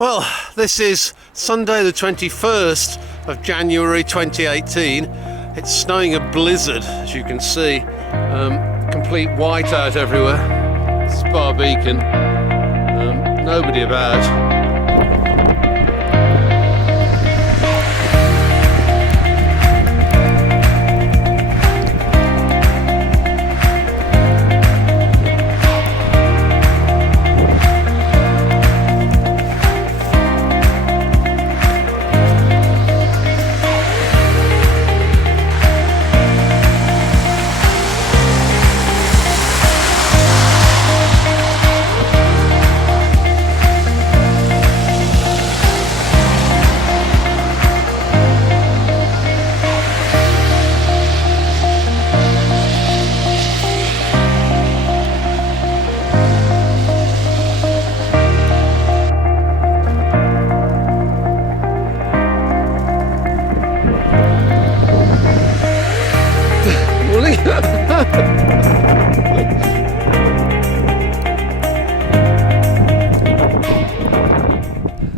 Well, this is Sunday the 21st of January 2018. It's snowing a blizzard, as you can see. Complete whiteout everywhere. This is Barbeacon. Nobody about. Morning.